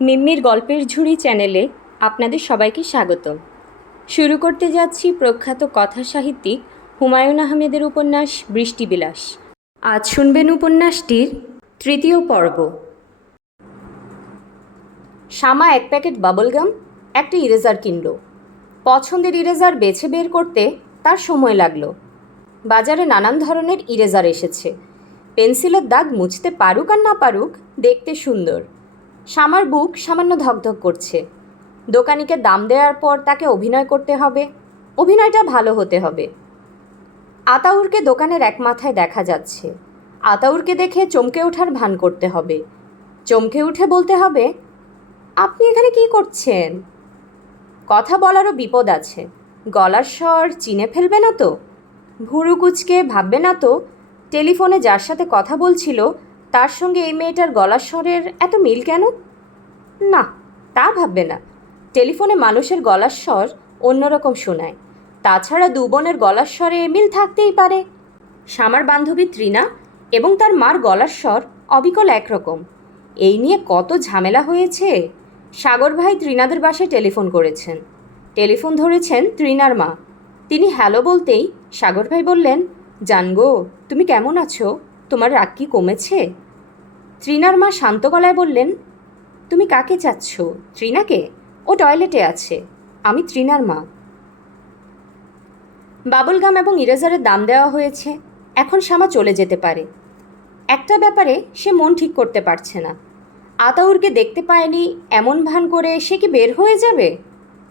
মিম্মির গল্পের ঝুড়ি চ্যানেলে আপনাদের সবাইকে স্বাগত। শুরু করতে যাচ্ছি প্রখ্যাত কথা সাহিত্যিক হুমায়ুন আহমেদের উপন্যাস বৃষ্টিবিলাস। আজ শুনবেন উপন্যাসটির তৃতীয় পর্ব। শামা এক প্যাকেট বাবলগাম, একটা ইরেজার কিনল। পছন্দের ইরেজার বেছে বের করতে তার সময় লাগলো। বাজারে নানান ধরনের ইরেজার এসেছে। পেন্সিলের দাগ মুছতে পারুক আর না পারুক, দেখতে সুন্দর। শামার বুক সামান্য ধকধক করছে। দোকানিকে দাম দেওয়ার পর তাকে অভিনয় করতে হবে, অভিনয়টা ভালো হতে হবে। আতাউরকে দোকানের এক মাথায় দেখা যাচ্ছে। আতাউরকে দেখে চমকে ওঠার ভান করতে হবে। চমকে উঠে বলতে হবে, আপনি এখানে কি করছেন? কথা বলারও বিপদ আছে। গলার স্বর চিনে ফেলবে না তো? ভুরু কুচকে ভাববে না তো টেলিফোনে যার সাথে কথা বলছিল তার সঙ্গে এই মেয়েটার গলার স্বরের এত মিল কেন? না, তা ভাববে না। টেলিফোনে মানুষের গলার স্বর অন্যরকম শোনায়। তাছাড়া দু বোনের গলার স্বরে মিল থাকতেই পারে। শামার বান্ধবী তৃণা এবং তার মার গলার স্বর অবিকল একরকম। এই নিয়ে কত ঝামেলা হয়েছে। সাগর ভাই তৃণাদের বাসায় টেলিফোন করেছেন। টেলিফোন ধরেছেন তৃণার মা। তিনি হ্যালো বলতেই সাগর ভাই বললেন, জানগো, তুমি কেমন আছো? তোমার রাগ কি কমেছে? তৃণার মা শান্ত গলায় বললেন, তুমি কাকে চাচ্ছ? তৃণাকে? ও টয়লেটে আছে। আমি তৃণার মা। বাবলগাম এবং ইরেজারের দাম দেওয়া হয়েছে। এখন শামা চলে যেতে পারে। একটা ব্যাপারে সে মন ঠিক করতে পারছে না। আতাউরকে দেখতে পায়নি এমন ভান করে সে কি বের হয়ে যাবে,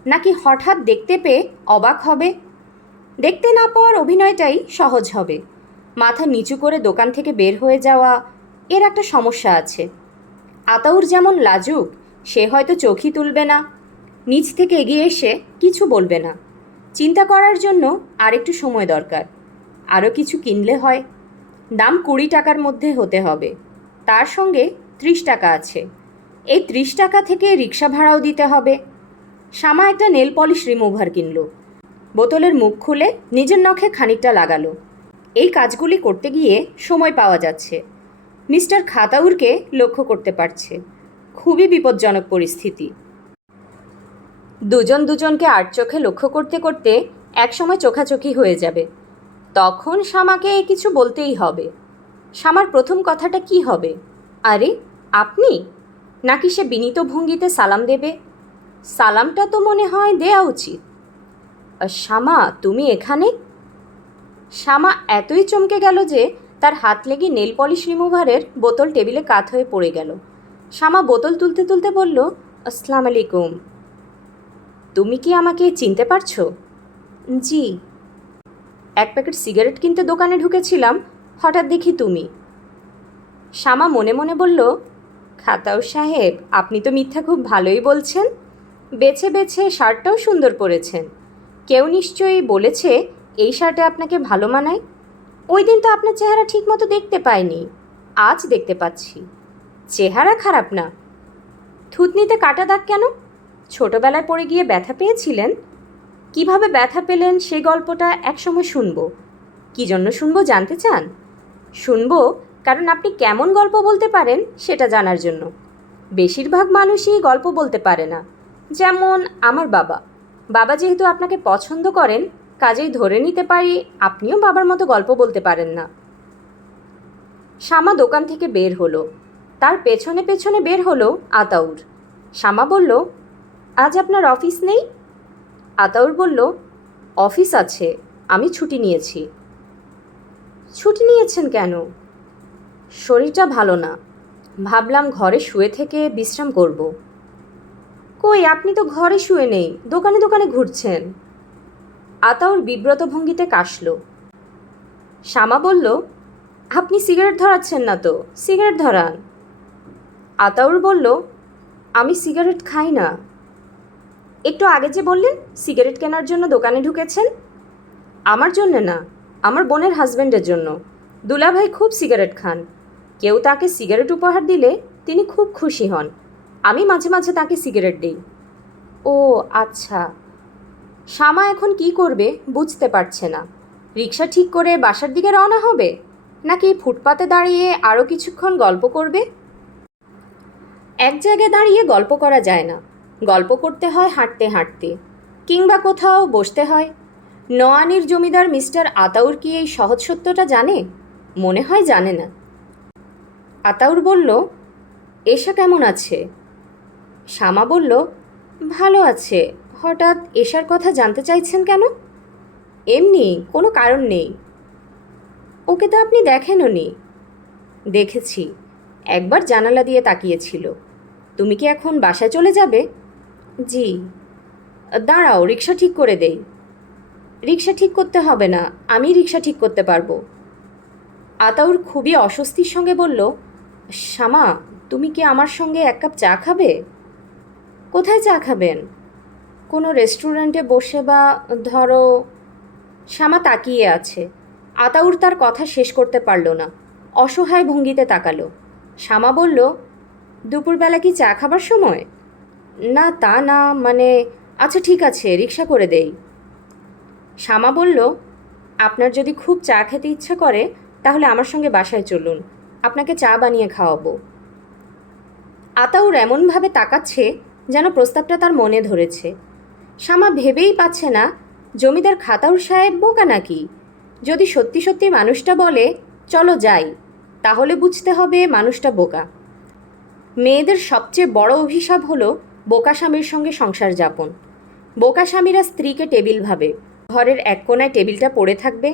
নাকি হঠাৎ দেখতে পেয়ে অবাক হবে? দেখতে না পাওয়ার অভিনয়টাই সহজ হবে। মাথা নিচু করে দোকান থেকে বের হয়ে যাওয়া, এর একটা সমস্যা আছে। আতাউর যেমন লাজুক, সে হয়তো চোখই তুলবে না, নিচ থেকে এগিয়ে এসে কিছু বলবে না। চিন্তা করার জন্য আরেকটু সময় দরকার। আরও কিছু কিনলে হয়। দাম 20 টাকার মধ্যে হতে হবে। তার সঙ্গে 30 টাকা আছে। এই 30 টাকা থেকে রিক্সা ভাড়াও দিতে হবে। শামা একটা নেল পলিশ রিমুভার কিনল। বোতলের মুখ খুলে নিজের নখে খানিকটা লাগালো। এই কাজগুলি করতে গিয়ে সময় পাওয়া যাচ্ছে। মিস্টার খাতাউরকে লক্ষ্য করতে পারছে। খুবই বিপজ্জনক পরিস্থিতি। দুজন দুজনকে আর চোখে লক্ষ্য করতে করতে একসময় চোখাচোখি হয়ে যাবে। তখন শামাকে কিছু বলতেই হবে। শামার প্রথম কথাটা কি হবে? আরে আপনি? নাকি সে বিনীত ভঙ্গিতে সালাম দেবে? সালামটা তো মনে হয় দেয়া উচিত। শামা, তুমি এখানে? শামা এতই চমকে গেল যে তার হাত লেগে নেল পলিশ রিমুভারের বোতল টেবিলে কাত হয়ে পড়ে গেল। শামা বোতল তুলতে তুলতে বলল, আসসালামু আলাইকুম। তুমি কি আমাকে চিনতে পারছো? জি। এক প্যাকেট সিগারেট কিনতে দোকানে ঢুকেছিলাম, হঠাৎ দেখি তুমি। শামা মনে মনে বলল, খাতাউর সাহেব, আপনি তো মিথ্যা খুব ভালোই বলছেন। বেছে বেছে শার্টটাও সুন্দর পরেছেন। কেউ নিশ্চয়ই বলেছে এই শার্টে আপনাকে ভালো মানায়। ওই দিন তো আপনার চেহারা ঠিকমতো দেখতে পাইনি, আজ দেখতে পাচ্ছি। চেহারা খারাপ না। থুতনিতে কাটা দাগ কেন? ছোটবেলায় পড়ে গিয়ে ব্যথা পেয়েছিলেন? কিভাবে ব্যথা পেলেন সেই গল্পটা একসময় শুনব। কী জন্য শুনবো জানতে চান? শুনবো কারণ আপনি কেমন গল্প বলতে পারেন সেটা জানার জন্য। বেশিরভাগ মানুষই গল্প বলতে পারে না। যেমন আমার বাবা। বাবা যেহেতু আপনাকে পছন্দ করেন, কাজেই ধরে নিতে পারি আপনিও বাবার মতো গল্প বলতে পারেন না। শামা দোকান থেকে বের হলো। তার পেছনে পেছনে বের হলো আতাউর। শামা বলল, আজ আপনার অফিস নেই? আতাউর বলল, অফিস আছে, আমি ছুটি নিয়েছি। ছুটি নিয়েছেন কেন? শরীরটা ভালো না, ভাবলাম ঘরে শুয়ে থেকে বিশ্রাম করব। কই, আপনি তো ঘরে শুয়ে নেই, দোকানে দোকানে ঘুরছেন। আতাউর বিব্রত ভঙ্গিতে কাশল। শামা বলল, আপনি সিগারেট ধরাচ্ছেন না তো, সিগারেট ধরান। আতাউর বলল, আমি সিগারেট খাই না। একটু আগে যে বললেন সিগারেট কেনার জন্য দোকানে ঢুকেছেন। আমার জন্য না, আমার বোনের হাজব্যান্ডের জন্য। দুলাভাই খুব সিগারেট খান। কেউ তাকে সিগারেট উপহার দিলে তিনি খুব খুশি হন। আমি মাঝে মাঝে তাকে সিগারেট দিই। ও আচ্ছা। শামা এখন কি করবে বুঝতে পারছে না। রিক্সা ঠিক করে বাসার দিকে রওনা হবে, নাকি ফুটপাতে দাঁড়িয়ে আরও কিছুক্ষণ গল্প করবে? এক জায়গায় দাঁড়িয়ে গল্প করা যায় না, গল্প করতে হয় হাঁটতে হাঁটতে, কিংবা কোথাও বসতে হয়। নয়ানির জমিদার মিস্টার আতাউর কি এই সহজ সত্যটা জানে? মনে হয় জানে না। আতাউর বলল, এশা কেমন আছে? শ্যামা বলল, ভালো আছে। হঠাৎ এশার কথা জানতে চাইছেন কেন? এমনি, কোনো কারণ নেই। ওকে তো আপনি দেখেনও নি। দেখেছি, একবার জানালা দিয়ে তাকিয়েছিল। তুমি কি এখন বাসায় চলে যাবে? জি। দাঁড়াও, রিক্সা ঠিক করে দেই। রিক্সা ঠিক করতে হবে না, আমি রিক্সা ঠিক করতে পারবো। আতাউর খুবই অস্বস্তির সঙ্গে বলল, শ্যামা, তুমি কি আমার সঙ্গে এক কাপ চা খাবে? কোথায় চা খাবেন? কোনো রেস্টুরেন্টে বসে, বা ধরো। শ্যামা তাকিয়ে আছে। আতাউর তার কথা শেষ করতে পারল না, অসহায় ভঙ্গিতে তাকালো। শ্যামা বলল, দুপুরবেলা কি চা খাবার সময়? না তা না, মানে। আচ্ছা ঠিক আছে, রিক্সা করে দেই। শ্যামা বলল, আপনার যদি খুব চা খেতে ইচ্ছা করে তাহলে আমার সঙ্গে বাসায় চলুন, আপনাকে চা বানিয়ে খাওয়াবো। আতাউর এমনভাবে তাকাচ্ছে যেন প্রস্তাবটা তার মনে ধরেছে। শ্যামা ভেবেই পাচ্ছে না জমিদার খাতাউর সাহেব বোকা নাকি। যদি সত্যি সত্যি মানুষটা বলে চলো যাই, তাহলে বুঝতে হবে মানুষটা বোকা। মেয়েদের সবচেয়ে বড় অভিশাপ হলো বোকা স্বামীর সঙ্গে সংসার যাপন। বোকা স্বামীরা স্ত্রীকে টেবিল ভাবে, ঘরের এক কোণায় টেবিলটা পড়ে থাকবে,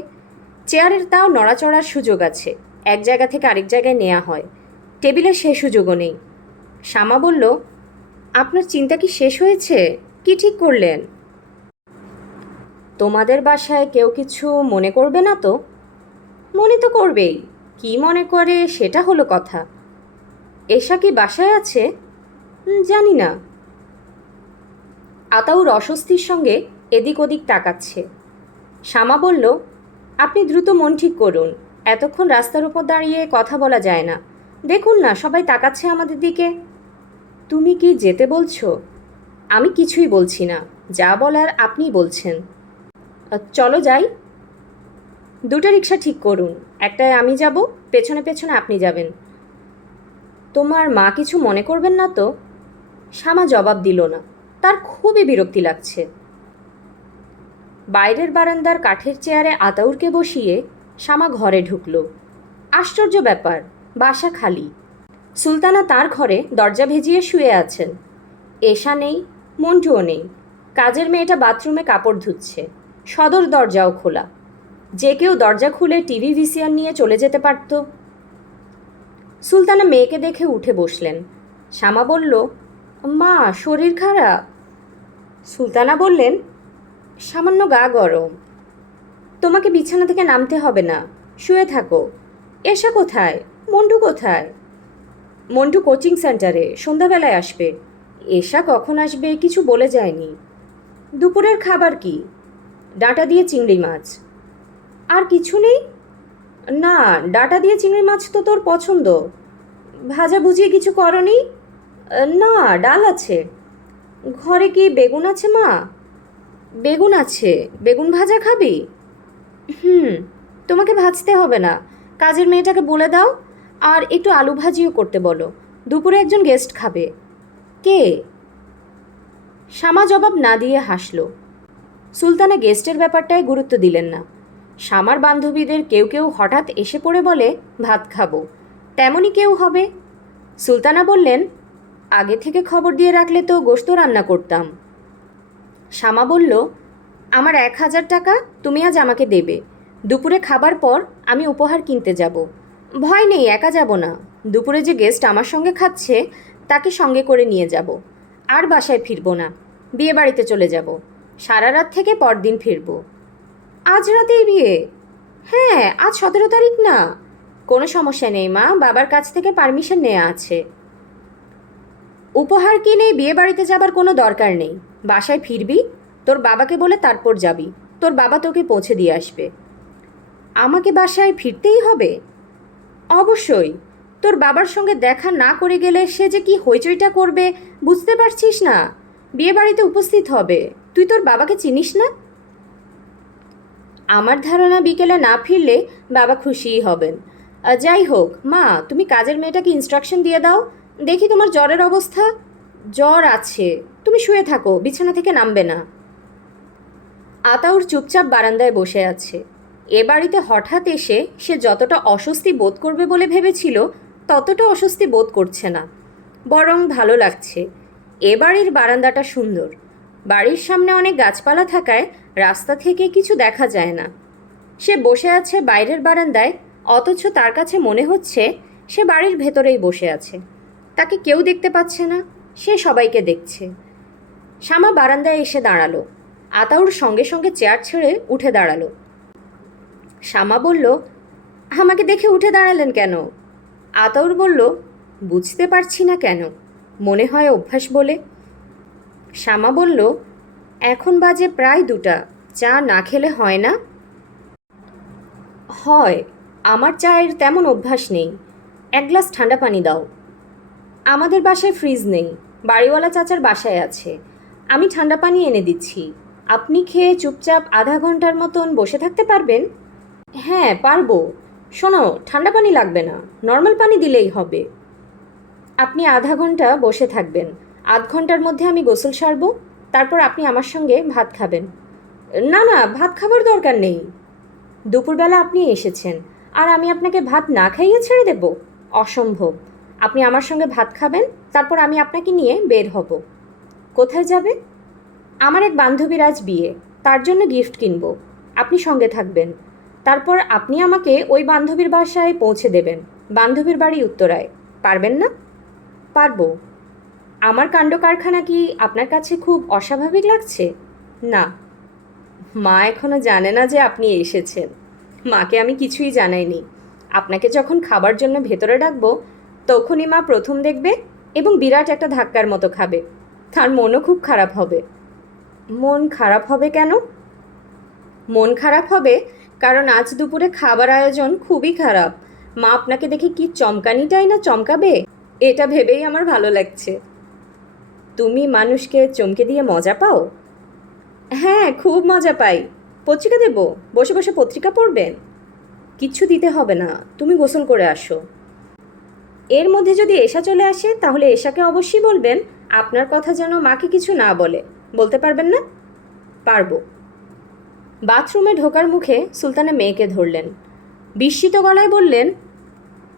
চেয়ারের তাও নড়াচড়ার সুযোগ আছে, এক জায়গা থেকে আরেক জায়গায় নেওয়া হয়, টেবিলের সে সুযোগও নেই। শ্যামা বলল, আপনার চিন্তা কি শেষ হয়েছে? কি ঠিক করলেন? তোমাদের বাসায় কেউ কিছু মনে করবে না তো? মনে তো করবেই, কি মনে করে সেটা হলো কথা। এশা কি বাসায় আছে? জানি না। আতাউর অস্বস্তির সঙ্গে এদিক ওদিক তাকাচ্ছে। শ্যামা বলল, আপনি দ্রুত মন ঠিক করুন, এতক্ষণ রাস্তার উপর দাঁড়িয়ে কথা বলা যায় না। দেখুন না, সবাই তাকাচ্ছে আমাদের দিকে। তুমি কি যেতে বলছো? আমি কিছুই বলছি না, যা বলার আপনিই বলছেন। চলো যাই। দুটো রিক্সা ঠিক করুন, একটায় আমি যাব, পেছনে পেছনে আপনি যাবেন। তোমার মা কিছু মনে করবেন না তো? শ্যামা জবাব দিল না, তার খুবই বিরক্তি লাগছে। বাইরের বারান্দার কাঠের চেয়ারে আতাউরকে বসিয়ে শ্যামা ঘরে ঢুকল। আশ্চর্য ব্যাপার, বাসা খালি। সুলতানা তার ঘরে দরজা ভেজিয়ে শুয়ে আছেন। এশা নেই, মন্টুও নেই। কাজের মেয়েটা বাথরুমে কাপড় ধুচ্ছে। সদর দরজাও খোলা। যে কেউ দরজা খুলে টিভি ভিসিআর নিয়ে চলে যেতে পারত। সুলতানা মেয়েকে দেখে উঠে বসলেন। শ্যামা বলল, মা, শরীর খারাপ? সুলতানা বললেন, সামান্য গা গরম। তোমাকে বিছানা থেকে নামতে হবে না, শুয়ে থাকো। এশা কোথায়? মন্টু কোথায়? মন্টু কোচিং সেন্টারে, সন্ধ্যাবেলায় আসবে। এশা কখন আসবে কিছু বলে যায়নি। দুপুরের খাবার কি? ডাঁটা দিয়ে চিংড়ি মাছ। আর কিছু নেই? না, ডাঁটা দিয়ে চিংড়ি মাছ তো তোর পছন্দ। ভাজা ভুজিয়ে কিছু করনি? না, ডাল আছে। ঘরে কি বেগুন আছে মা? বেগুন আছে। বেগুন ভাজা খাবি? তোমাকে ভাজতে হবে না, কাজের মেয়েটাকে বলে দাও। আর একটু আলু ভাজিও করতে বলো, দুপুরে একজন গেস্ট খাবে। কে? শ্যামা জবাব না দিয়ে হাসল। সুলতানা গেস্টের ব্যাপারটায় গুরুত্ব দিলেন না। শ্যামার বান্ধবীদের কেউ কেউ হঠাৎ এসে পড়ে বলে ভাত খাবো, তেমনই কেউ হবে। সুলতানা বললেন, আগে থেকে খবর দিয়ে রাখলে তো গোশত রান্না করতাম। শ্যামা বলল, আমার 1000 টাকা তুমি আজ আমাকে দেবে। দুপুরে খাবার পর আমি উপহার কিনতে যাব। ভয় নেই, একা যাব না। দুপুরে যে গেস্ট আমার সঙ্গে খাচ্ছে তাকে সঙ্গে করে নিয়ে যাব। আর বাসায় ফিরব না, বিয়ে বাড়িতে চলে যাব। সারা রাত থেকে পরদিন ফিরব। আজ রাতেই বিয়ে? হ্যাঁ, আজ 17 তারিখ না? কোনো সমস্যা নেই মা, বাবার কাছ থেকে পারমিশন নেওয়া আছে। উপহার কিনে বিয়ে বাড়িতে যাবার কোনো দরকার নেই। বাসায় ফিরবি, তোর বাবাকে বলে তারপর যাবি। তোর বাবা তোকে পৌঁছে দিয়ে আসবে। আমাকে বাসায় ফিরতেই হবে? অবশ্যই। তোর বাবার সঙ্গে দেখা না করে গেলে সে যে কি হইচইটা করবে বুঝতে পারছিস না। বিয়ে বাড়িতে উপস্থিত হবে। তুই তোর বাবাকে চিনিস না? আমার ধারণা বিকেলে না ফিরলে বাবা খুশিই হবেন। যাই হোক মা, তুমি কাজের মেয়েটাকে ইনস্ট্রাকশন দিয়ে দাও দেখি তোমার জ্বরের অবস্থা। জ্বর আছে, তুমি শুয়ে থাকো, বিছানা থেকে নামবে না। আতাউর চুপচাপ বারান্দায় বসে আছে। এ বাড়িতে হঠাৎ এসে সে যতটা অস্বস্তি বোধ করবে বলে ভেবেছিল ততটা অস্বস্তি বোধ করছে না, বরং ভালো লাগছে। এ বাড়ির বারান্দাটা সুন্দর। বাড়ির সামনে অনেক গাছপালা থাকায় রাস্তা থেকে কিছু দেখা যায় না। সে বসে আছে বাইরের বারান্দায়, অথচ তার কাছে মনে হচ্ছে সে বাড়ির ভেতরেই বসে আছে। তাকে কেউ দেখতে পাচ্ছে না, সে সবাইকে দেখছে। শ্যামা বারান্দায় এসে দাঁড়ালো। আতাউর সঙ্গে সঙ্গে চেয়ার ছেড়ে উঠে দাঁড়ালো। শ্যামা বলল, আমাকে দেখে উঠে দাঁড়ালেন কেন? আতাউর বলল, বুঝতে পারছি না কেন, মনে হয় অভ্যাস বলে। শ্যামা বলল, এখন বাজে প্রায় 2টা, চা না খেলে হয় না? হয়, আমার চায়ের তেমন অভ্যাস নেই। 1 গ্লাস ঠান্ডা পানি দাও। আমাদের বাসায় ফ্রিজ নেই, বাড়িওয়ালা চাচার বাসায় আছে। আমি ঠান্ডা পানি এনে দিচ্ছি। আপনি খেয়ে চুপচাপ আধা ঘন্টার মতন বসে থাকতে পারবেন? হ্যাঁ, পারবো। শোনো, ঠান্ডা পানি লাগবে না, নর্মাল পানি দিলেই হবে। আপনি আধা ঘন্টা বসে থাকবেন, আধ ঘন্টার মধ্যে আমি গোসল সারবো, তারপর আপনি আমার সঙ্গে ভাত খাবেন। না না, ভাত খাবার দরকার নেই। দুপুরবেলা আপনি এসেছেন আর আমি আপনাকে ভাত না খাইয়ে ছেড়ে দেব? অসম্ভব। আপনি আমার সঙ্গে ভাত খাবেন, তারপর আমি আপনাকে নিয়ে বের হব। কোথায় যাবে? আমার এক বান্ধবীর আজ বিয়ে, তার জন্য গিফট কিনব। আপনি সঙ্গে থাকবেন। তারপর আপনি আমাকে ওই বান্ধবীর বাসায় পৌঁছে দেবেন। বান্ধবীর বাড়ি উত্তরায়। পারবেন না? পারবো। আমার কাণ্ড কারখানা কি আপনার কাছে খুব অস্বাভাবিক লাগছে? না। মা এখনও জানে না যে আপনি এসেছেন। মাকে আমি কিছুই জানাইনি। আপনাকে যখন খাবার জন্য ভেতরে ডাকবো তখনই মা প্রথম দেখবে এবং বিরাট একটা ধাক্কার মতো খাবে। তার মনও খুব খারাপ হবে। মন খারাপ হবে কেন? মন খারাপ হবে কারণ আজ দুপুরে খাবার আয়োজন খুবই খারাপ। মা আপনাকে দেখে কি চমকানিটাই না চমকাবে, এটা ভেবেই আমার ভালো লাগছে। তুমি মানুষকে চমকে দিয়ে মজা পাও? হ্যাঁ, খুব মজা পাই। পত্রিকা দেব? বসে বসে পত্রিকা পড়বেন? কিচ্ছু দিতে হবে না, তুমি গোসল করে আসো। এর মধ্যে যদি এশা চলে আসে তাহলে এশাকে অবশ্যই বলবেন আপনার কথা যেন মাকে কিছু না বলে। বলতে পারবেন না? পারবো। বাথরুমে ঢোকার মুখে সুলতানা মেয়েকে ধরলেন। বিস্মিত গলায় বললেন,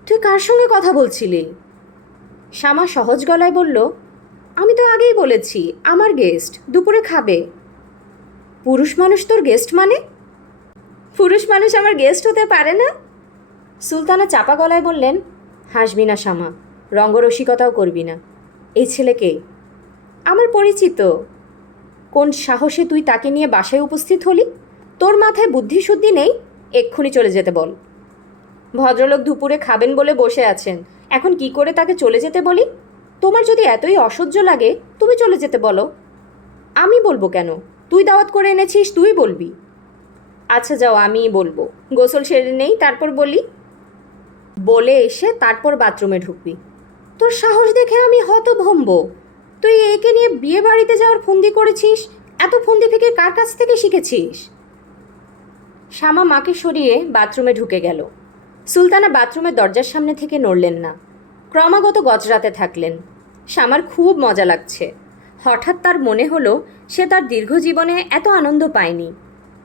তুই কার সঙ্গে কথা বলছিলি? শ্যামা সহজ গলায় বলল, আমি তো আগেই বলেছি আমার গেস্ট, দুপুরে খাবে। পুরুষ মানুষ তোর গেস্ট মানে? পুরুষ মানুষ আমার গেস্ট হতে পারে না? সুলতানা চাপা গলায় বললেন, হাসবি না শ্যামা, রঙ্গরসিকতাও করবি না। এই ছেলেকে? আমার পরিচিত। কোন সাহসে তুই তাকে নিয়ে বাসায় উপস্থিত হলি? তোর মাথায় বুদ্ধিশুদ্ধি নেই? এক্ষুনি চলে যেতে বল। ভদ্রলোক দুপুরে খাবেন বলে বসে আছেন, এখন কি করে তাকে চলে যেতে বলি? তোমার যদি এতই অসহ্য লাগে তুমি চলে যেতে বলো। আমি বলবো কেন? তুই দাওয়াত করে এনেছিস, তুই বলবি। আচ্ছা যাও, আমিই বলবো। গোসল সেরে নেই, তারপর বলি। বলে এসে তারপর বাথরুমে ঢুকবি। তোর সাহস দেখে আমি হতভম্ব। তুই একে নিয়ে বিয়ে বাড়িতে যাওয়ার ফন্দি করেছিস? এত ফন্দি থেকে কার কাছ থেকে শিখেছিস? শ্যামা মাকে সরিয়ে বাথরুমে ঢুকে গেল। সুলতানা বাথরুমের দরজার সামনে থেকে নড়লেন না, ক্রমাগত গজরাতে থাকলেন। শ্যামার খুব মজা লাগছে। হঠাৎ তার মনে হলো সে তার দীর্ঘ জীবনে এত আনন্দ পায়নি।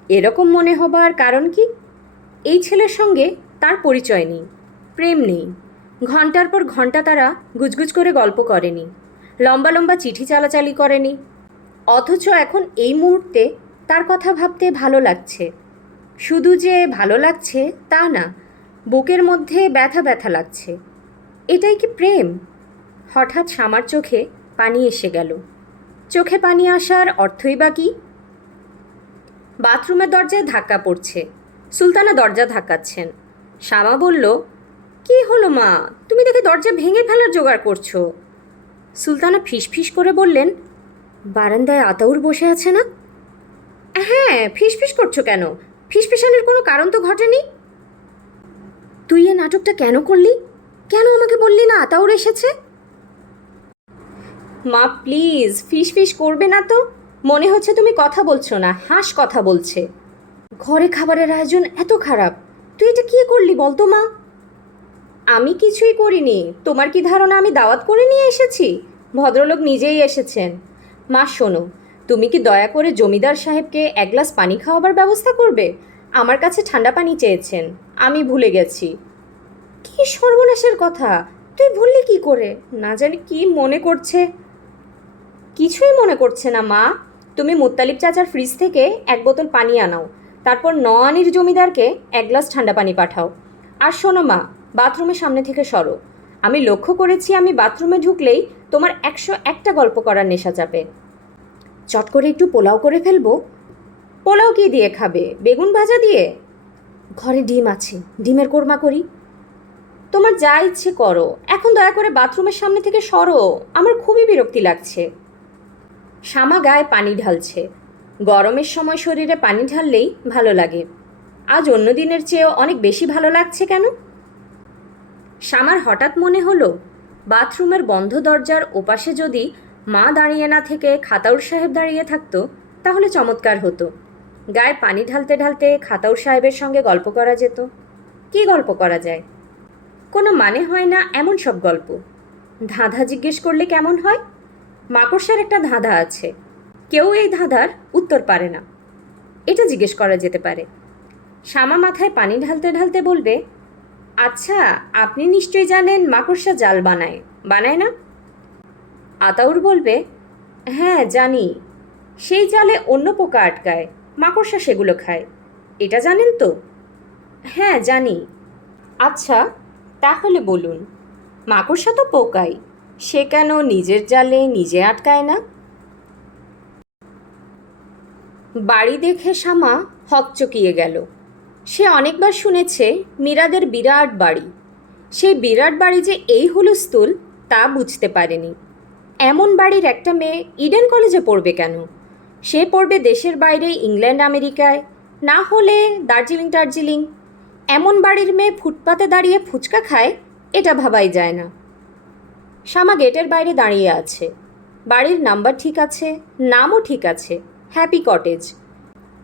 এরকম মনে হবার কারণ কি? এই ছেলের সঙ্গে তার পরিচয় নেই, প্রেম নেই। ঘন্টার পর ঘন্টা তারা গুজগুজ করে গল্প করেনি, লম্বা লম্বা চিঠি চালাচালি করেনি। অথচ এখন এই মুহূর্তে তার কথা ভাবতে ভালো লাগছে। শুধু যে ভালো লাগছে তা না, বুকের মধ্যে ব্যথা ব্যথা লাগছে। এটাই কি প্রেম? হঠাৎ শ্যামার চোখে পানি এসে গেল। চোখে পানি আসার অর্থই বা কী? বাথরুমের দরজায় ধাক্কা পড়ছে। সুলতানা দরজা ধাক্কাচ্ছেন। শ্যামা বলল, কি হলো মা, তুমি দেখে দরজা ভেঙে ফেলার জোগাড় করছো। সুলতানা ফিসফিস করে বললেন, বারান্দায় আতাউর বসে আছে না? হ্যাঁ, ফিসফিস করছো কেন? ফিসফিসানোর কোনো কারণ তো ঘটেনি। তুই এ নাটকটা কেন করলি? কেন আমাকে বললি না আতাউর এসেছে? মা প্লিজ, ফিসফিস করবে না তো। মনে হচ্ছে তুমি কথা বলছো না, হাঁস কথা বলছে। ঘরে খাবারের আয়োজন এত খারাপ, তুই এটা কি করলি বলতো মা? আমি কিছুই করিনি। তোমার কি ধারণা আমি দাওয়াত করে নিয়ে এসেছি? ভদ্রলোক নিজেই এসেছেন। মা শোনো, তুমি কি দয়া করে জমিদার সাহেবকে এক গ্লাস পানি খাওয়াবার ব্যবস্থা করবে? আমার কাছে ঠান্ডা পানি চেয়েছেন, আমি ভুলে গেছি। কি সর্বনাশের কথা! তুই ভুললি কি করে? না জানি কি মনে করছে। কিছুই মনে করছে না মা। তুমি মুত্তালিব চাচার ফ্রিজ থেকে এক বোতল পানি আনাও, তারপর নওয়ানির জমিদারকে এক গ্লাস ঠান্ডা পানি পাঠাও। আর শোনো মা, বাথরুমের সামনে থেকে সরো। আমি লক্ষ্য করেছি আমি বাথরুমে ঢুকলেই তোমার 101টা গল্প করার নেশা চাপে। চট করে একটু পোলাও করে ফেলবো। পোলাও কি দিয়ে খাবে? বেগুন ভাজা দিয়ে? ঘরে ডিম আছে, ডিমের কোরমা করি। তোমার যা ইচ্ছে করো, এখন দয়া করে বাথরুমের সামনে থেকে সরো, আমার খুবই বিরক্তি লাগছে। শামা গায়ে পানি ঢালছে। গরমের সময় শরীরে পানি ঢাললেই ভালো লাগে। আজ অন্য দিনের চেয়েও অনেক বেশি ভালো লাগছে কেন? শামার হঠাৎ মনে হলো, বাথরুমের বন্ধ দরজার ওপাশে যদি মা দাঁড়িয়ে না থেকে খাতাউর সাহেব দাঁড়িয়ে থাকতো তাহলে চমৎকার হতো। গায়ে পানি ঢালতে ঢালতে খাতাউর সাহেবের সঙ্গে গল্প করা যেত। কি গল্প করা যায়? কোনো মানে হয় না এমন সব গল্প। ধাঁধা জিজ্ঞেস করলে কেমন হয়? মাকড়সার একটা ধাঁধা আছে, কেউ এই ধাঁধার উত্তর পারে না, এটা জিজ্ঞেস করা যেতে পারে। শামা মাথায় পানি ঢালতে ঢালতে বলবে, আচ্ছা, আপনি নিশ্চয়ই জানেন মাকড়সা জাল বানায়, বানায় না? আতাউর বলবে, হ্যাঁ জানি। সেই জালে অন্য পোকা আটকায়, মাকড়সা সেগুলো খায়। এটা জানেন তো? হ্যাঁ জানি। আচ্ছা, তাহলে বলুন, মাকড়সা তো পোকাই, সে কেন নিজের জালে নিজে আটকায় না? বাড়ি দেখে শামা হকচকিয়ে গেল। সে অনেকবার শুনেছে মীরাদের বিরাট বাড়ি। সেই বিরাট বাড়ি যে এই হুলস্থুল তা বুঝতে পারেনি। এমন বাড়ির একটা মেয়ে ইডেন কলেজে পড়বে কেন? সে পড়বে দেশের বাইরে, ইংল্যান্ড আমেরিকায়, না হলে দার্জিলিং। এমন বাড়ির মেয়ে ফুটপাতে দাঁড়িয়ে ফুচকা খায়, এটা ভাবাই যায় না। শামা গেটের বাইরে দাঁড়িয়ে আছে। বাড়ির নাম্বার ঠিক আছে, নামও ঠিক আছে, হ্যাপি কটেজ।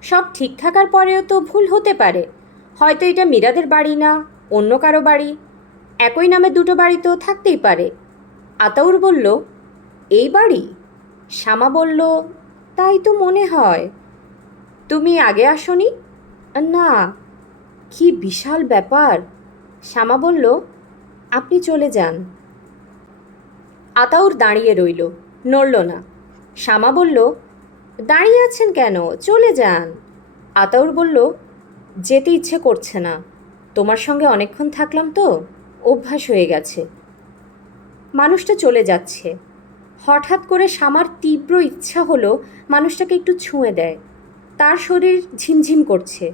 সব ঠিক থাকার পরেও তো ভুল হতে পারে। হয়তো এটা মীরাদের বাড়ি না, অন্য কারো বাড়ি। একই নামে দুটো বাড়ি তো থাকতেই পারে। আতাউর বলল, এই বাড়ি? শামা বলল, তাই তো মনে হয়। তুমি আগে আসোনি? না। কি বিশাল ব্যাপার! শামা বলল, আপনি চলে যান। আতাউর দাঁড়িয়ে রইল, নড়ল না। শামা বলল, দাঁড়িয়ে আছেন কেন? চলে যান। আতাউর বলল, যেতে ইচ্ছে করছে না। তোমার সঙ্গে অনেকক্ষণ থাকলাম তো, অভ্যাস হয়ে গেছে। মানুষটা চলে যাচ্ছে। হঠাৎ করে শামার তীব্র ইচ্ছা হলো মানুষটাকে একটু ছুঁয়ে দেয়। তার শরীর ঝিমঝিম করছে,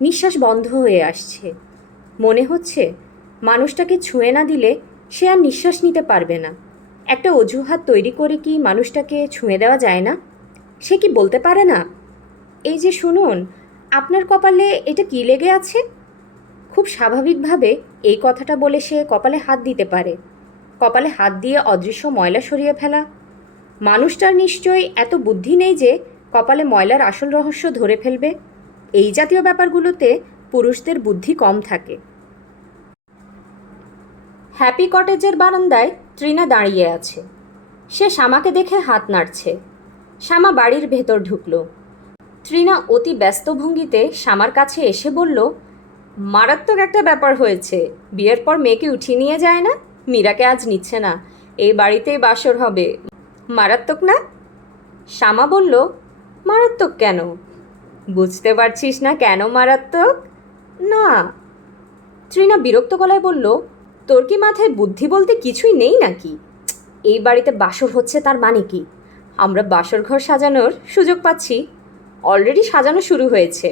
নিঃশ্বাস বন্ধ হয়ে আসছে। মনে হচ্ছে মানুষটাকে ছুঁয়ে না দিলে সে আর নিঃশ্বাস নিতে পারবে না। একটা অজুহাত তৈরি করে কি মানুষটাকে ছুঁয়ে দেওয়া যায় না? সে কি বলতে পারে না, এই যে শুনুন, আপনার কপালে এটা কি লেগে আছে? খুব স্বাভাবিকভাবে এই কথাটা বলে সে কপালে হাত দিতে পারে। কপালে হাত দিয়ে অদৃশ্য ময়লা সরিয়ে ফেলা। মানুষটার নিশ্চয়ই এত বুদ্ধি নেই যে কপালে ময়লার আসল রহস্য ধরে ফেলবে। এই জাতীয় ব্যাপারগুলোতে পুরুষদের বুদ্ধি কম থাকে। হ্যাপি কটেজের বারান্দায় তৃণা দাঁড়িয়ে আছে। সে শামাকে দেখে হাত নাড়ছে। শামা বাড়ির ভেতর ঢুকল। তৃণা অতি ব্যস্ত ভঙ্গিতে শামার কাছে এসে বলল, মারাত্মক একটা ব্যাপার হয়েছে। বিয়ের পর মেয়েকে উঠিয়ে নিয়ে যায় না, মীরাকে আজ নিচ্ছে না, এই বাড়িতেই বাসর হবে। মারাত্মক না? শামা বলল, মারাত্মক কেন? বুঝতে পারছিস না কেন মারাত্মক? না। তৃণা বিরক্ত গলায় বলল, তোর কি মাথায় বুদ্ধি বলতে কিছুই নেই নাকি? এই বাড়িতে বাসর হচ্ছে তার মানে কি? আমরা বাসর ঘর সাজানোর সুযোগ পাচ্ছি। অলরেডি সাজানো শুরু হয়েছে।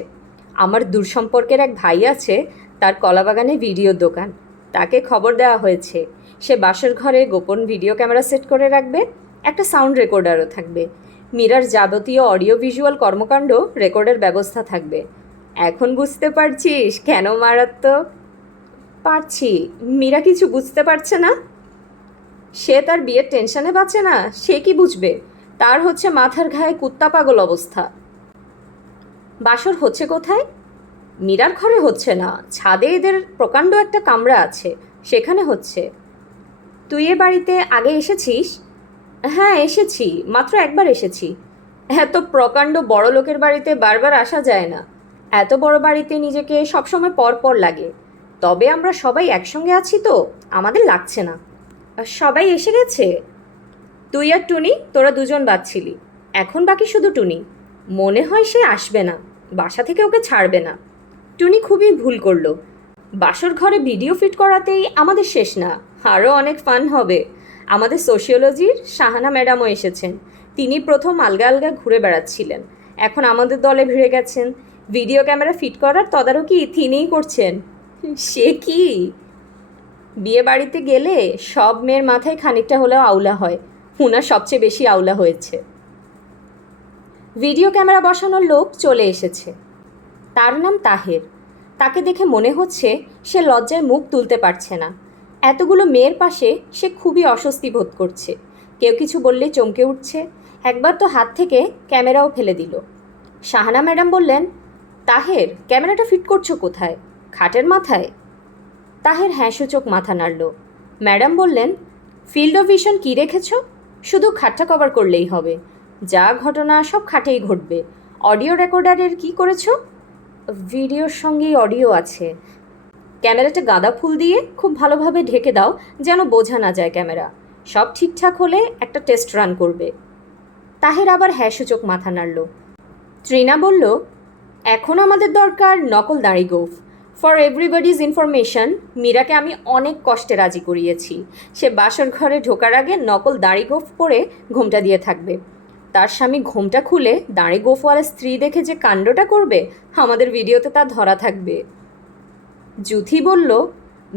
আমার দূর সম্পর্কের এক ভাই আছে, তার কলাবাগানে ভিডিওর দোকান। তাকে খবর দেওয়া হয়েছে সে বাসর ঘরে গোপন ভিডিও ক্যামেরা সেট করে রাখবে, একটা সাউন্ড রেকর্ডারও থাকবে। মীরার যাবতীয় অডিও ভিজুয়াল কর্মকাণ্ড রেকর্ডের ব্যবস্থা থাকবে। এখন বুঝতে পারছিস কেন মারাত্মক? পারছি। মীরা কিছু বুঝতে পারছে না। সে তার বিয়ের টেনশনে বাঁচে না, সে কি বুঝবে? তার হচ্ছে মাথার ঘায়ে কুত্তা পাগল অবস্থা। বাসর হচ্ছে কোথায়? মীরার ঘরে হচ্ছে না, ছাদে এদের প্রকাণ্ড একটা কামরা আছে, সেখানে হচ্ছে। তুই এ বাড়িতে আগে এসেছিস? হ্যাঁ এসেছি, মাত্র একবার এসেছি। এত প্রকাণ্ড বড় লোকের বাড়িতে বারবার আসা যায় না। এত বড় বাড়িতে নিজেকে সবসময় পর পর লাগে। তবে আমরা সবাই একসঙ্গে আছি তো আমাদের লাগছে না। সবাই এসে গেছে? তুই আর টুনি, তোরা দুজন বাদছিলি। এখন বাকি শুধু টুনি। মনে হয় সে আসবে না, বাসা থেকে ওকে ছাড়বে না। টুনি খুবই ভুল করলো। বাসর ঘরে ভিডিও ফিট করাতেই আমাদের শেষ না, আরও অনেক ফান হবে। আমাদের সোশিওলজির সাহানা ম্যাডামও এসেছেন। তিনি প্রথম আলগা আলগা ঘুরে বেড়াচ্ছিলেন, এখন আমাদের দলে ভিড়ে গেছেন। ভিডিও ক্যামেরা ফিট করার তদারকি তিনিই করছেন। সে কি! বিয়ে বাড়িতে গেলে সব মেয়ের মাথায় খানিকটা হলেও আউলা হয়, উনার সবচেয়ে বেশি আউলা হয়েছে। ভিডিও ক্যামেরা বসানোর লোক চলে এসেছে। তার নাম তাহের। তাকে দেখে মনে হচ্ছে সে লজ্জায় মুখ তুলতে পারছে না। এতগুলো মেয়ের পাশে সে খুবই অস্বস্তি বোধ করছে। কেউ কিছু বললে চমকে উঠছে। একবার তো হাত থেকে ক্যামেরাও ফেলে দিল। সাহানা ম্যাডাম বললেন, তাহের, ক্যামেরাটা ফিট করছো কোথায়? খাটের মাথায়? তাহের হ্যাঁ সূচক মাথা নাড়ল। ম্যাডাম বললেন, ফিল্ড অফ ভিশন কী রেখেছ? শুধু খাটটা কভার করলেই হবে। যা ঘটনা সব খাটেই ঘটবে। অডিও রেকর্ডারের কি করেছো? ভিডিওর সঙ্গেই অডিও আছে। ক্যামেরাটা গাঁদা ফুল দিয়ে খুব ভালোভাবে ঢেকে দাও, যেন বোঝা না যায় ক্যামেরা। সব ঠিকঠাক হলে একটা টেস্ট রান করবে। তাহের আবার হ্যাঁ সূচক মাথা নাড়ল। ত্রিনা বলল, এখন আমাদের দরকার নকল দাড়ি গোঁফ। ফর এভরিবডিজ ইনফরমেশন, মীরাকে আমি অনেক কষ্টে রাজি করিয়েছি। সে বাসর ঘরে ঢোকার আগে নকল দাড়ি গোঁফ পরে ঘোমটা দিয়ে থাকবে। তার স্বামী ঘোমটা খুলে দাড়ি গোঁফওয়ালা স্ত্রী দেখে যে কাণ্ডটা করবে, আমাদের ভিডিওতে তা ধরা থাকবে। জুথি বলল,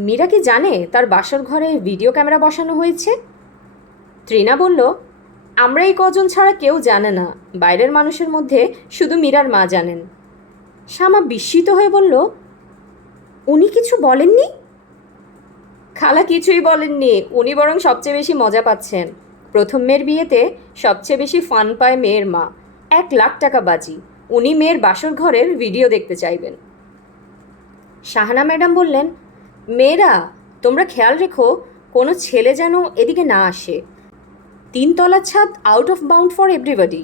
মীরা কি জানে তার বাসর ঘরে ভিডিও ক্যামেরা বসানো হয়েছে? ত্রিনা বলল, আমরা এই কজন ছাড়া কেউ জানে না। বাইরের মানুষের মধ্যে শুধু মীরার মা জানেন। শ্যামা বিস্মিত হয়ে বলল, উনি কিছু বলেননি? খালা কিছুই বলেননি, উনি বরং সবচেয়ে বেশি মজা পাচ্ছেন। প্রথম মেয়ের বিয়েতে সবচেয়ে বেশি ফান পায় মেয়ের মা। 1,00,000 টাকা বাজি, উনি মেয়ের বাসর ঘরের ভিডিও দেখতে চাইবেন। সাহানা ম্যাডাম বললেন, মেয়েরা তোমরা খেয়াল রেখো কোনো ছেলে যেন এদিকে না আসে। 3 তলার ছাদ out of bound for everybody.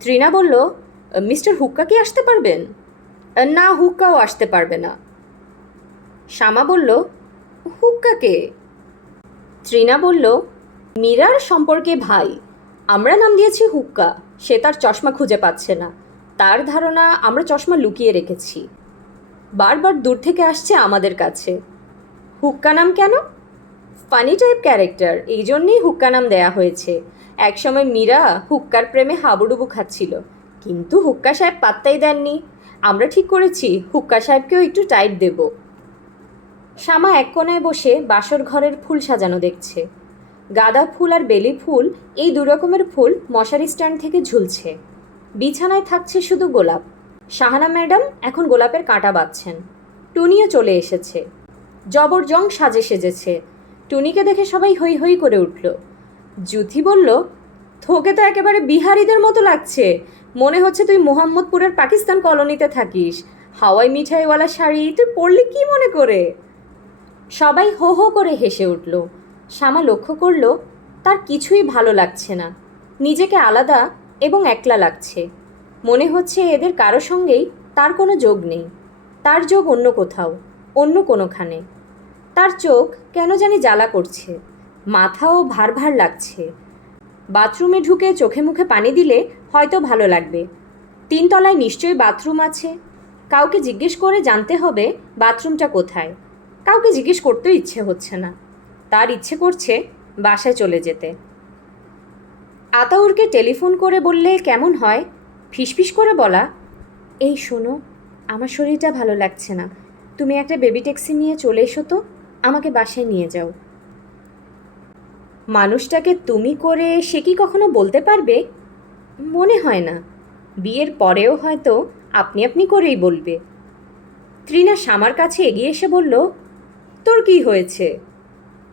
Trina বলল, মিস্টার হুক্কা কি আসতে পারবেন? না, হুক্কাও আসতে পারবে না। শ্যামা বলল, হুক্কাকে? ত্রিনা বলল, মীরার সম্পর্কে ভাই। আমরা নাম দিয়েছি হুক্কা। সে তার চশমা খুঁজে পাচ্ছে না। তার ধারণা আমরা চশমা লুকিয়ে রেখেছি। বারবার দূর থেকে আসছে আমাদের কাছে। হুক্কা নাম কেন? ফানি টাইপ ক্যারেক্টার, এই জন্যেই হুক্কা নাম দেয়া হয়েছে। একসময় মীরা হুক্কার প্রেমে হাবুডুবু খাচ্ছিল, কিন্তু হুক্কা সাহেব পাত্তাই দেননি। আমরা ঠিক করেছি হুক্কা সাহেবকেও একটু টাইট দেব। শ্যামা এক কোণায় বসে বাসর ঘরের ফুল সাজানো দেখছে। গাঁদা ফুল আর বেলি ফুল, এই 2 রকমের ফুল মশারি স্ট্যান্ড থেকে ঝুলছে। বিছানায় থাকছে শুধু গোলাপ। সাহানা ম্যাডাম এখন গোলাপের কাঁটা বাঁধছেন। টুনিও চলে এসেছে। জবরজং সাজে সেজেছে। টুনিকে দেখে সবাই হৈ হৈ করে উঠল। জুথি বলল, তোকে তো একেবারে বিহারিদের মতো লাগছে। মনে হচ্ছে তুই মোহাম্মদপুরের পাকিস্তান কলোনিতে থাকিস। হাওয়াই মিঠাইওয়ালা শাড়ি তুই পরলি কি মনে করে? সবাই হো হো করে হেসে উঠল। শ্যামা লক্ষ্য করল তার কিছুই ভালো লাগছে না। নিজেকে আলাদা এবং একলা লাগছে। মনে হচ্ছে এদের কারো সঙ্গেই তার কোনো যোগ নেই। তার যোগ অন্য কোথাও, অন্য কোনোখানে। তার চোখ কেন জানি জ্বালা করছে, মাথাও ভার ভার লাগছে। বাথরুমে ঢুকে চোখে মুখে পানি দিলে হয়তো ভালো লাগবে। 3 তলায় নিশ্চয়ই বাথরুম আছে। কাউকে জিজ্ঞেস করে জানতে হবে বাথরুমটা কোথায়। কাউকে জিজ্ঞেস করতেও ইচ্ছে হচ্ছে না। তার ইচ্ছে করছে বাসায় চলে যেতে। আতাউরকে টেলিফোন করে বললে কেমন হয়? ফিসফিস করে বলা, এই শোনো, আমার শরীরটা ভালো লাগছে না, তুমি একটা বেবি ট্যাক্সি নিয়ে চলে এসো তো, আমাকে বাসায় নিয়ে যাও। মানুষটাকে তুমি করে সে কি কখনো বলতে পারবে? মনে হয় না। বিয়ের পরেও হয়তো আপনি আপনি করেই বলবে। ত্রিনা শ্যামার কাছে এগিয়ে এসে বলল, তোর কি হয়েছে?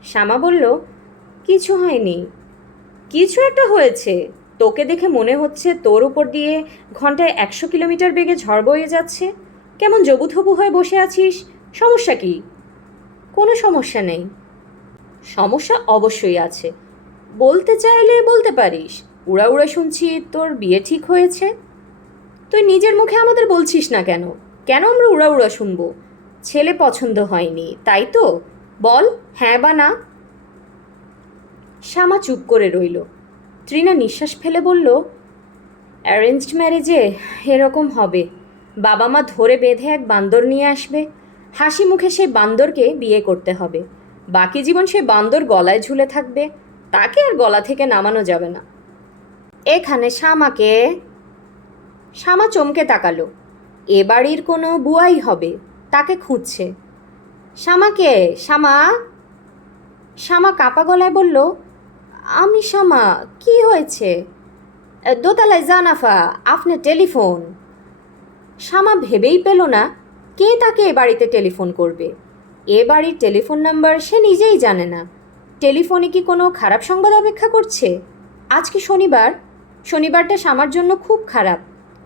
শ্যামা বলল, কিছু হয়নি। কিছু একটা হয়েছে। তোকে দেখে মনে হচ্ছে তোর উপর দিয়ে ঘন্টায় 100 কিলোমিটার বেগে ঝড় বয়ে যাচ্ছে। কেমন জবুথবু হয়ে বসে আছিস, সমস্যা কি? কোনো সমস্যা নেই। সমস্যা অবশ্যই আছে, বলতে চাইলে বলতে পারিস। উড়া উড়া শুনছি তোর বিয়ে ঠিক হয়েছে। তুই নিজের মুখে আমাদের বলছিস না কেন? কেন আমরা উড়া উড়া শুনবো? ছেলে পছন্দ হয়নি তাই তো? বল হ্যাঁ বা না। শ্যামা চুপ করে রইল। তৃণা নিঃশ্বাস ফেলে বলল, অ্যারেঞ্জড ম্যারেজে এরকম হবে। বাবা মা ধরে বেঁধে এক বান্দর নিয়ে আসবে, হাসি মুখে সেই বান্দরকে বিয়ে করতে হবে। বাকি জীবন সেই বান্দর গলায় ঝুলে থাকবে, তাকে আর গলা থেকে নামানো যাবে না। এখানে শ্যামাকে। শ্যামা চমকে তাকালো। এ বাড়ির কোনো বুয়াই হবে, তাকে খুঁজছে। শ্যামাকে, শ্যামা। শ্যামা কাঁপা গলায় বলল, আমি শ্যামা, কি হয়েছে? দোতলায় জানাফা, আপনার টেলিফোন। শ্যামা ভেবেই পেল না কে তাকে এ বাড়িতে টেলিফোন করবে। এ বাড়ির টেলিফোন নাম্বার সে নিজেই জানে না। টেলিফোনে কি কোনো খারাপ সংবাদ অপেক্ষা করছে? আজকে শনিবার, শনিবারটা শ্যামার জন্য খুব খারাপ।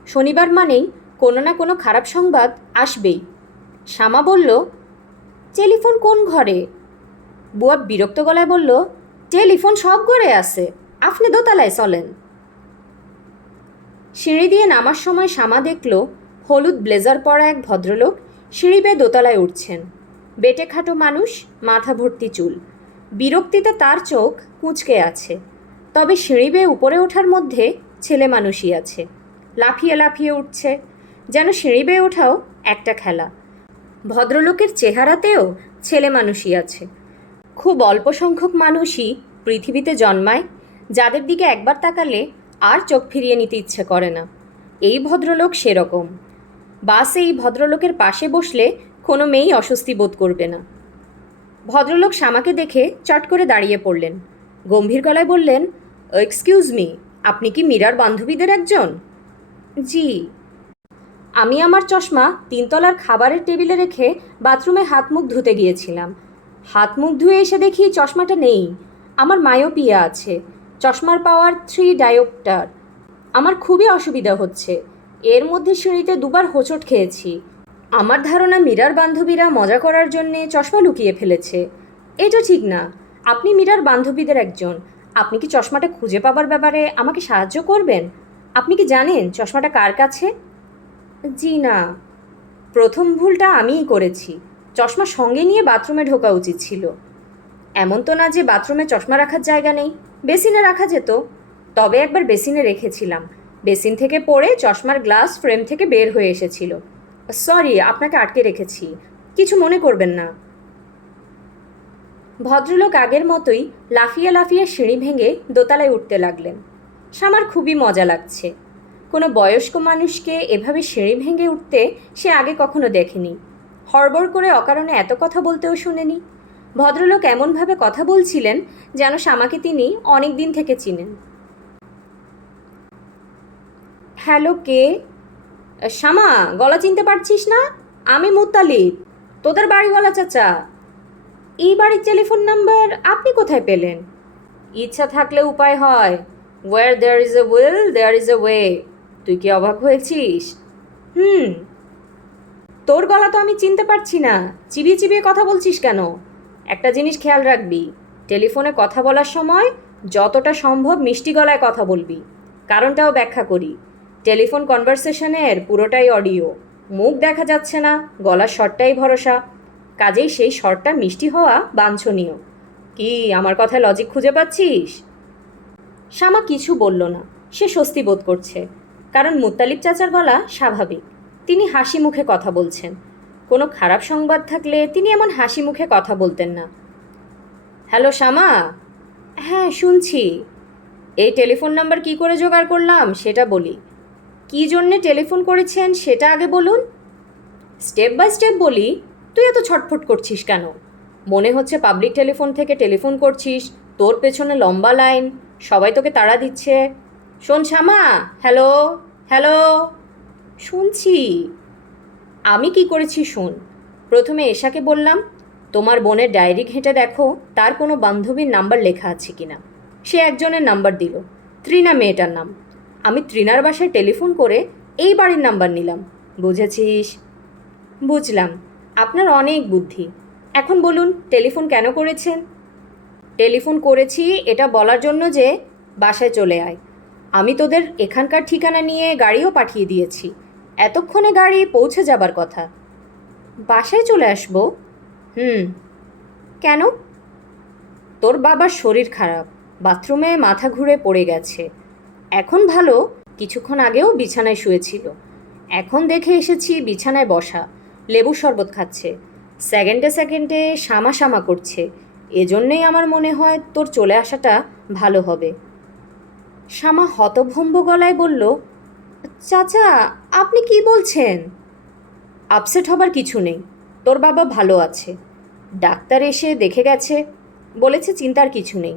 শনিবার মানেই কোনো না কোনো খারাপ সংবাদ আসবেই। শ্যামা বলল, টেলিফোন কোন ঘরে? বুয়া বিরক্ত গলায় বলল, টেলিফোন সব ঘরে আছে, আপনি দোতলায় চলেন। সিঁড়ি দিয়ে নামার সময় শ্যামা দেখল হলুদ ব্লেজার পরা এক ভদ্রলোক সিঁড়ি বেয়ে দোতলায় উঠছেন। বেটে খাটো মানুষ, মাথা ভর্তি চুল। বিরক্তিতে তার চোখ কুঁচকে আছে। তবে সিঁড়ি বেয়ে উপরে ওঠার মধ্যে ছেলে মানুষই আছে। লাফিয়ে লাফিয়ে উঠছে, যেন সিঁড়ি বেয়ে ওঠাও একটা খেলা। ভদ্রলোকের চেহারাতেও ছেলে মানুষই আছে। খুব অল্প সংখ্যক মানুষই পৃথিবীতে জন্মায় যাদের দিকে একবার তাকালে আর চোখ ফিরিয়ে নিতে ইচ্ছে করে না। এই ভদ্রলোক সেরকম। বাসে এই ভদ্রলোকের পাশে বসলে কোনো মেয়েই অস্বস্তি বোধ করবে না। ভদ্রলোক শ্যামাকে দেখে চট করে দাঁড়িয়ে পড়লেন। গম্ভীর গলায় বললেন, এক্সকিউজ মি, আপনি কি মীরার বান্ধবীদের একজন? জি। আমি আমার চশমা 3তলার খাবারের টেবিলে রেখে বাথরুমে হাত মুখ ধুতে গিয়েছিলাম। হাত মুখ ধুয়ে এসে দেখি চশমাটা নেই। আমার মায়োপিয়া আছে, চশমার পাওয়ার 3 ডায়োপ্টার। আমার খুবই অসুবিধা হচ্ছে। এর মধ্যে সিঁড়িতে দুবার হোঁচট খেয়েছি। আমার ধারণা মীরার বান্ধবীরা মজা করার জন্যে চশমা লুকিয়ে ফেলেছে। এটা ঠিক না। আপনি মীরার বান্ধবীদের একজন, আপনি কি চশমাটা খুঁজে পাবার ব্যাপারে আমাকে সাহায্য করবেন? আপনি কি জানেন চশমাটা কার কাছে? জি না। প্রথম ভুলটা আমিই করেছি। চশমা সঙ্গে নিয়ে বাথরুমে ঢোকা উচিত ছিল। এমন তো না যে বাথরুমে চশমা রাখার জায়গা নেই, বেসিনে রাখা যেত। তবে একবার বেসিনে রেখেছিলাম, বেসিন থেকে পড়ে চশমার গ্লাস ফ্রেম থেকে বের হয়ে এসেছিল। সরি, আপনাকে আটকে রেখেছি, কিছু মনে করবেন না। ভদ্রলোক আগের মতোই লাফিয়ে লাফিয়ে সিঁড়ি ভেঙে দোতলায় উঠতে লাগলেন। শ্যামার খুবই মজা লাগছে। কোনো বয়স্ক মানুষকে এভাবে সিঁড়ি ভেঙে উঠতে সে আগে কখনো দেখেনি। হড়বড় করে অকারণে এত কথা বলতেও শুনেনি। ভদ্রলোক এমনভাবে কথা বলছিলেন যেন শ্যামাকে তিনি অনেক দিন থেকে চিনেন। হ্যালো, কে? শ্যামা, গলা চিনতে পারছিস না? আমি মুত্তালিব, তোদের বাড়িওয়ালা চাচা। এই বাড়ির টেলিফোন নাম্বার আপনি কোথায় পেলেন? ইচ্ছা থাকলে উপায় হয়। Where there is a will there is a way. তুই কি অবাক হয়েছিস? তোর গলা তো আমি চিনতে পারছি না, চিবিয়ে চিবিয়ে কথা বলছিস কেন? একটা জিনিস খেয়াল রাখবি, টেলিফোনে কথা বলার সময় যতটা সম্ভব মিষ্টি গলায় কথা বলবি। কারণটাও ব্যাখ্যা করি। টেলিফোন কনভারসেশনের পুরোটাই অডিও, মুখ দেখা যাচ্ছে না, গলার স্বরটাই ভরসা। কাজেই সেই স্বরটা মিষ্টি হওয়া বাঞ্ছনীয়। কি আমার কথায় লজিক খুঁজে পাচ্ছিস? শ্যামা কিছু বলল না। সে স্বস্তি বোধ করছে, কারণ মুত্তালিব চাচার গলা স্বাভাবিক। তিনি হাসি মুখে কথা বলছেন। কোনো খারাপ সংবাদ থাকলে তিনি এমন হাসি মুখে কথা বলতেন না। হ্যালো শ্যামা। হ্যাঁ, শুনছি। এই টেলিফোন নাম্বার কি করে জোগাড় করলাম সেটা বলি। কী জন্যে টেলিফোন করেছেন সেটা আগে বলুন। স্টেপ বাই স্টেপ বলি। তুই এত ছটফট করছিস কেন? মনে হচ্ছে পাবলিক টেলিফোন থেকে টেলিফোন করছিস, তোর পেছনে লম্বা লাইন, সবাই তোকে তাড়া দিচ্ছে। শোন শ্যামা, হ্যালো হ্যালো। শুনছি। আমি কি করেছি শোন। প্রথমে এশাকে বললাম, তোমার বোনের ডায়েরি ঘেঁটে দেখো তার কোনো বান্ধবীর নাম্বার লেখা আছে কিনা। সে একজনের নাম্বার দিল, তৃণা মেয়েটার নাম। আমি তৃণার বাসায় টেলিফোন করে এই বাড়ির নাম্বার নিলাম। বুঝেছিস? বুঝলাম। আপনার অনেক বুদ্ধি। এখন বলুন টেলিফোন কেন করেছেন? টেলিফোন করেছি এটা বলার জন্য যে বাসায় চলে আয়। আমি তোদের এখানকার ঠিকানা নিয়ে গাড়িও পাঠিয়ে দিয়েছি, এতক্ষণে গাড়ি পৌঁছে যাবার কথা। বাসায় চলে আসবো? হুম। কেন? তোর বাবার শরীর খারাপ, বাথরুমে মাথা ঘুরে পড়ে গেছে। এখন ভালো, কিছুক্ষণ আগেও বিছানায় শুয়েছিল। এখন দেখে এসেছি বিছানায় বসা, লেবু শরবত খাচ্ছে, সেকেন্ডে সেকেন্ডে শামা শামা করছে। এজন্যেই আমার মনে হয় তোর চলে আসাটা ভালো হবে। শামা হতভম্ব গলায় বলল, চাচা আপনি কি বলছেন? আপসেট হবার কিছু নেই, তোর বাবা ভালো আছে। ডাক্তার এসে দেখে গেছে, বলেছে চিন্তার কিছু নেই।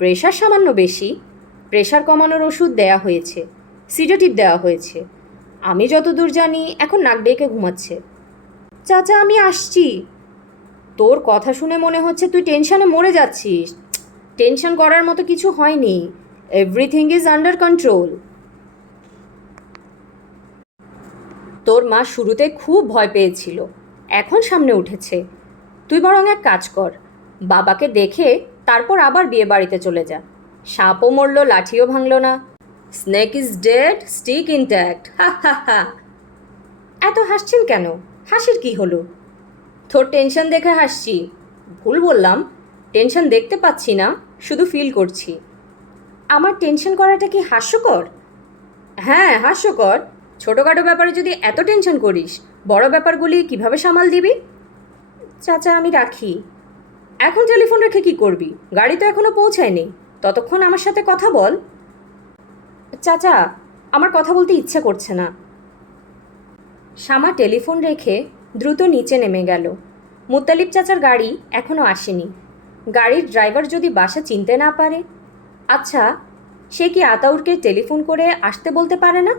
প্রেশার সামান্য বেশি, প্রেশার কমানোর ওষুধ দেয়া হয়েছে, সিডেটিভ দেওয়া হয়েছে। আমি যতদূর জানি এখন নাক ডেকে ঘুমাচ্ছে। চাচা আমি আসছি। তোর কথা শুনে মনে হচ্ছে তুই টেনশনে মরে যাচ্ছিস। টেনশন করার মতো কিছু হয়নি, এভরিথিং ইজ আন্ডার কন্ট্রোল। তোর মা শুরুতে খুব ভয় পেয়েছিল, এখন সামনে উঠেছে। তুই বরং এক কাজ কর, বাবাকে দেখে তারপর আবার বিয়ে বাড়িতে চলে যা। সাপও মরল, লাঠিও ভাঙল না। Snake is dead, stick intact. হা হা হা। এত হাসছেন কেন? হাসির কি হলো? তোর টেনশন দেখে হাসছি। ভুল বললাম, টেনশন দেখতে পাচ্ছি না, শুধু ফিল করছি। আমার টেনশন করাটা কি হাস্যকর? হ্যাঁ হাস্যকর। ছোটোখাটো ব্যাপারে যদি এত টেনশন করিস, বড় ব্যাপারগুলি কিভাবে সামাল দিবি? চাচা আমি রাখি। এখন টেলিফোন রেখে কি করবি? গাড়ি তো এখনো পৌঁছায়নি, ততক্ষণ আমার সাথে কথা বল। চাচা আমার কথা বলতে ইচ্ছে করছে না। শামা টেলিফোন রেখে দ্রুত নিচে নেমে গেল। মুত্তালিব চাচার গাড়ি এখনও আসেনি। গাড়ির ড্রাইভার যদি বাসা চিনতে না পারে? আচ্ছা, সে কি আতাউরকে টেলিফোন করে আসতে বলতে পারে না?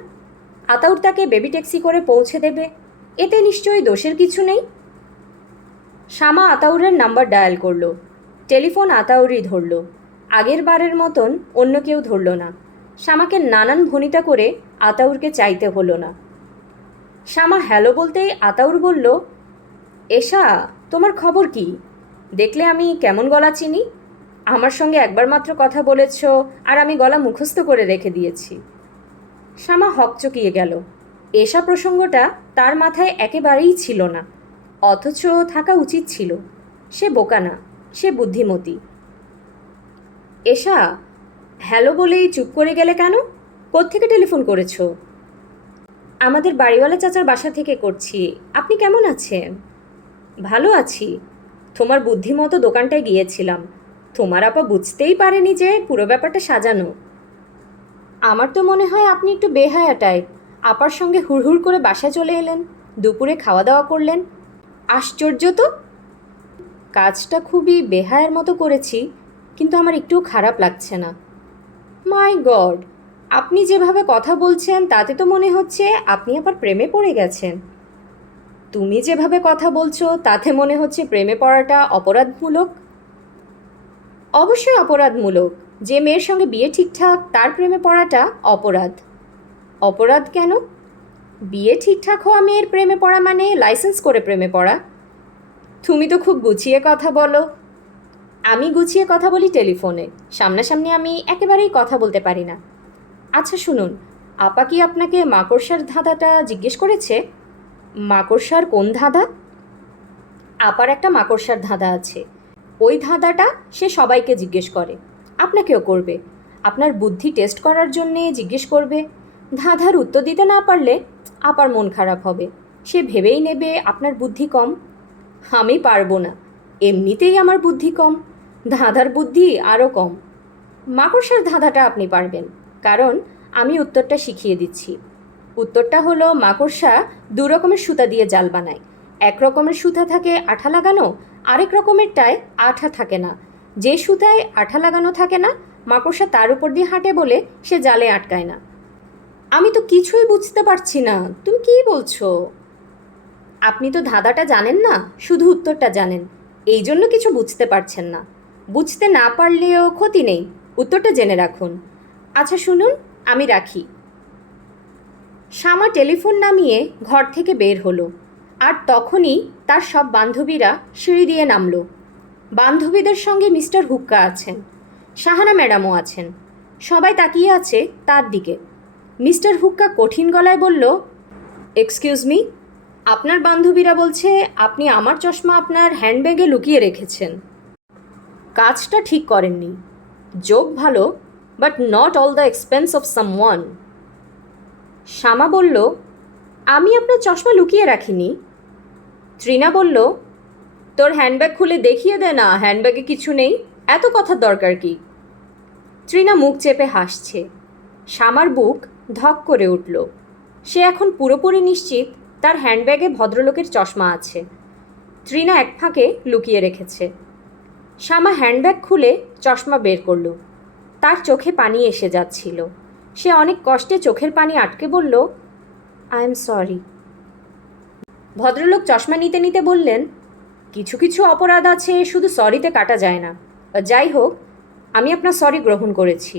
আতাউর তাকে বেবি ট্যাক্সি করে পৌঁছে দেবে, এতে নিশ্চয়ই দোষের কিছু নেই। শামা আতাউরের নাম্বার ডায়াল করলো। টেলিফোন আতাউরই ধরল। আগের বারের মতন অন্য কেউ ধরল না। শামাকে নানান ভনিতা করে আতাউরকে চাইতে হলো না। শামা হ্যালো বলতেই আতাউর বলল, এশা তোমার খবর কি? দেখলে আমি কেমন গলা চিনি? আমার সঙ্গে একবার মাত্র কথা বলেছ, আর আমি গলা মুখস্থ করে রেখে দিয়েছি। শামা হকচকিয়ে গেল। এশা প্রসঙ্গটা তার মাথায় একেবারেই ছিল না, অথচ থাকা উচিত ছিল। সে বোকা না, সে বুদ্ধিমতী। এশা, হ্যালো বলেই চুপ করে গেলে কেন? কোত্থেকে টেলিফোন করেছো? আমাদের বাড়িওয়ালা চাচার বাসা থেকে করছি। আপনি কেমন আছেন? ভালো আছি। তোমার বুদ্ধিমতো দোকানটায় গিয়েছিলাম। তোমার আপা বুঝতেই পারেনি যে পুরো ব্যাপারটা সাজানো। আমার তো মনে হয় আপনি একটু বেহায়া টাইপ। আপার সঙ্গে হুড়হুড় করে বাসায় চলে এলেন, দুপুরে খাওয়া দাওয়া করলেন। আশ্চর্য তো। কাজটা খুবই বেহায়ার মতো করেছি, কিন্তু আমার একটুও খারাপ লাগছে না। মাই গড, আপনি যেভাবে কথা বলছেন তাতে তো মনে হচ্ছে আপনি আবার প্রেমে পড়ে গেছেন। তুমি যেভাবে কথা বলছো তাতে মনে হচ্ছে প্রেমে পড়াটা অপরাধমূলক। অবশ্যই অপরাধমূলক। যে মেয়ের সঙ্গে বিয়ে ঠিকঠাক তার প্রেমে পড়াটা অপরাধ। অপরাধ কেন? বিয়ে ঠিকঠাক হওয়া মেয়ের প্রেমে পড়া মানে লাইসেন্স করে প্রেমে পড়া। তুমি তো খুব গুছিয়ে কথা বলো। আমি গুছিয়ে কথা বলি টেলিফোনে, সামনাসামনি আমি একেবারেই কথা বলতে পারি না। আচ্ছা শুনুন, আপা কি আপনাকে মাকড়সার ধাঁধাটা জিজ্ঞেস করেছে? মাকড়সার কোন ধাঁধা? আপার একটা মাকড়সার ধাঁধা আছে, ওই ধাঁধাটা সে সবাইকে জিজ্ঞেস করে, আপনাকেও করবে। আপনার বুদ্ধি টেস্ট করার জন্যে জিজ্ঞেস করবে। ধাঁধার উত্তর দিতে না পারলে আপার মন খারাপ হবে, সে ভেবেই নেবে আপনার বুদ্ধি কম। আমি পারবো না, এমনিতেই আমার বুদ্ধি কম, ধাঁধার বুদ্ধি আরও কম। মাকড়সার ধাঁধাটা আপনি পারবেন, কারণ আমি উত্তরটা শিখিয়ে দিচ্ছি। উত্তরটা হলো, মাকড়সা দু রকমের সুতা দিয়ে জাল বানায়। এক রকমের সুতা থাকে আঠা লাগানো, আরেক রকমেরটায় আঠা থাকে না। যে সুতায় আঠা লাগানো থাকে না, মাকড়সা তার উপর দিয়ে হাঁটে বলে সে জালে আটকায় না। আমি তো কিছুই বুঝতে পারছি না, তুমি কী বলছো? আপনি তো ধাঁধাটা জানেন না, শুধু উত্তরটা জানেন, এই জন্য কিছু বুঝতে পারছেন না। বুঝতে না পারলেও ক্ষতি নেই, উত্তরটা জেনে রাখুন। আচ্ছা শুনুন, আমি রাখি। শামা টেলিফোন নামিয়ে ঘর থেকে বের হলো। আর তখনই তার সব বান্ধবীরা সিঁড়ি দিয়ে নামলো। বান্ধবীদের সঙ্গে মিস্টার হুক্কা আছেন, সাহানা ম্যাডামও আছেন। সবাই তাকিয়ে আছে তার দিকে। মিস্টার হুক্কা কঠিন গলায় বলল, এক্সকিউজ মি, আপনার বান্ধবীরা বলছে আপনি আমার চশমা আপনার হ্যান্ডব্যাগে লুকিয়ে রেখেছেন। কাজটা ঠিক করেননি। জোক ভালো, but not all the expense of someone. Shyama বলল, আমি আপনার চশমা লুকিয়ে রাখিনি। তৃণা বলল, তোর হ্যান্ডব্যাগ খুলে দেখিয়ে দে না, হ্যান্ডব্যাগে কিছু নেই, এত কথার দরকার কি? তৃণা মুখ চেপে হাসছে। শ্যামার বুক ধক করে উঠল। সে এখন পুরোপুরি নিশ্চিত তার হ্যান্ডব্যাগে ভদ্রলোকের চশমা আছে। তৃণা এক ফাঁকে লুকিয়ে রেখেছে। শ্যামা হ্যান্ডব্যাগ খুলে চশমা বের করল। তার চোখে পানি এসে যাচ্ছিল। সে অনেক কষ্টে চোখের পানি আটকে বলল, আই এম সরি। ভদ্রলোক চশমা নিতে নিতে বললেন, কিছু কিছু অপরাধ আছে শুধু সরিতে কাটা যায় না। যাই হোক, আমি আপনার সরি গ্রহণ করেছি।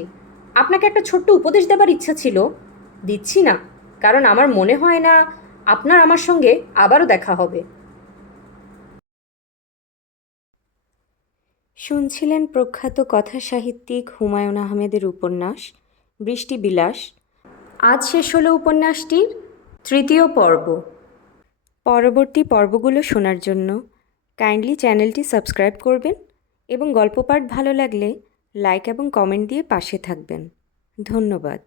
আপনাকে একটা ছোট্ট উপদেশ দেবার ইচ্ছা ছিল, দিচ্ছি না, কারণ আমার মনে হয় না আপনার আমার সঙ্গে আবারও দেখা হবে। শুনছিলেন প্রখ্যাত কথা সাহিত্যিক হুমায়ুন আহমেদের উপন্যাস বৃষ্টি বিলাস। আজ শেষ হলো উপন্যাসটির 3য় পর্ব। পরবর্তী পর্বগুলো শোনার জন্য কাইন্ডলি চ্যানেলটি সাবস্ক্রাইব করবেন এবং গল্প পাঠ ভালো লাগলে লাইক এবং কমেন্ট দিয়ে পাশে থাকবেন। ধন্যবাদ।